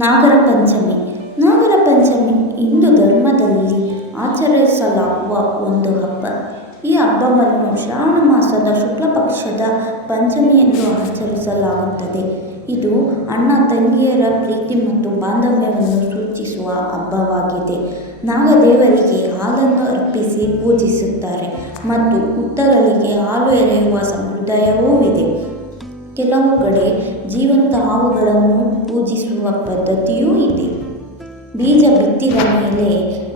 ನಾಗರ ಪಂಚಮಿ. ನಾಗರ ಪಂಚಮಿ ಹಿಂದೂ ಧರ್ಮದಲ್ಲಿ ಆಚರಿಸಲಾಗುವ ಒಂದು ಹಬ್ಬ. ಈ ಹಬ್ಬವನ್ನು ಶ್ರಾವಣ ಮಾಸದ ಶುಕ್ಲ ಪಕ್ಷದ ಪಂಚಮಿಯಂದು ಆಚರಿಸಲಾಗುತ್ತದೆ. ಇದು ಅಣ್ಣ ತಂಗಿಯರ ಪ್ರೀತಿ ಮತ್ತು ಬಾಂಧವ್ಯವನ್ನು ಸೂಚಿಸುವ ಹಬ್ಬವಾಗಿದೆ. ನಾಗದೇವರಿಗೆ ಹಾಲನ್ನು ಅರ್ಪಿಸಿ ಪೂಜಿಸುತ್ತಾರೆ ಮತ್ತು ಹುತ್ತಗಳಿಗೆ ಹಾಲು ಎರೆಯುವ ಸಂಪ್ರದಾಯವೂ ಇದೆ. ಕೆಲವು ಕಡೆ ಜೀವಂತ ಹಾವುಗಳನ್ನು ಪೂಜಿಸುವ ಪದ್ಧತಿಯೂ ಇದೆ. ಬೀಜ ಬಿತ್ತಿದ ಮೇಲೆ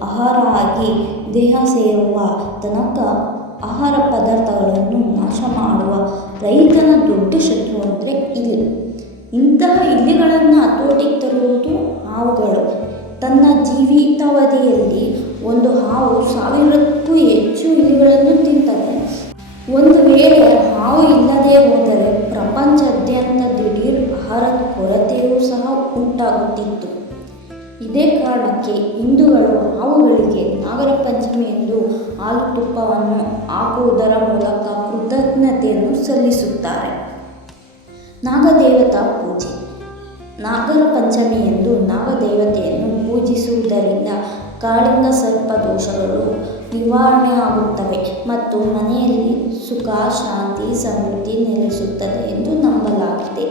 ಆಹಾರ ಆಗಿ ದೇಹ ಸೇರುವ ತನಕ ಆಹಾರ ಪದಾರ್ಥಗಳನ್ನು ನಾಶ ಮಾಡುವ ರೈತನ ದೊಡ್ಡ ಶತ್ರು ಅಂದರೆ ಇಲಿ. ಇಂತಹ ಇಲಿಗಳನ್ನು ಹತೋಟಿಗೆ ತರುವುದು ಹಾವುಗಳು. ತನ್ನ ಜೀವಿತಾವಧಿಯಲ್ಲಿ ಒಂದು ಹಾವು 1000ಕ್ಕೂ ಹೆಚ್ಚು ಇಲಿಗಳನ್ನು ತಿಂತದೆ. ಒಂದು ವೇಳೆ ಹಾವು ಇಲ್ಲದೆ ಹೋದರೆ ಪ್ರಪಂಚಾದ್ಯಂತ ದಿಢೀರ್ ಆಹಾರದ ಕೊರತೆಯೂ ಸಹ ಉಂಟಾಗುತ್ತಿತ್ತು. ಇದೇ ಕಾರಣಕ್ಕೆ ಹಿಂದೂಗಳು ಹಾವುಗಳಿಗೆ ನಾಗರ ಪಂಚಮಿಯಂದು ಹಾಲು ತುಪ್ಪವನ್ನು ಹಾಕುವುದರ ಮೂಲಕ ಕೃತಜ್ಞತೆಯನ್ನು ಸಲ್ಲಿಸುತ್ತಾರೆ. ನಾಗದೇವತಾ ಪೂಜೆ. ನಾಗರ ಪಂಚಮಿಯಂದು ನಾಗದೇವತೆಯನ್ನು ಪೂಜಿಸುವುದರಿಂದ ಕಾಳಿಂಗ ಸರ್ಪ ದೋಷಗಳು ನಿವಾರಣೆ ಆಗುತ್ತವೆ ಮತ್ತು ಮನೆಯಲ್ಲಿ ಸುಖ, ಶಾಂತಿ, ಸಮೃದ್ಧಿ ನೆಲೆಸುತ್ತದೆ ಎಂದು ನಂಬಲಾಗಿದೆ.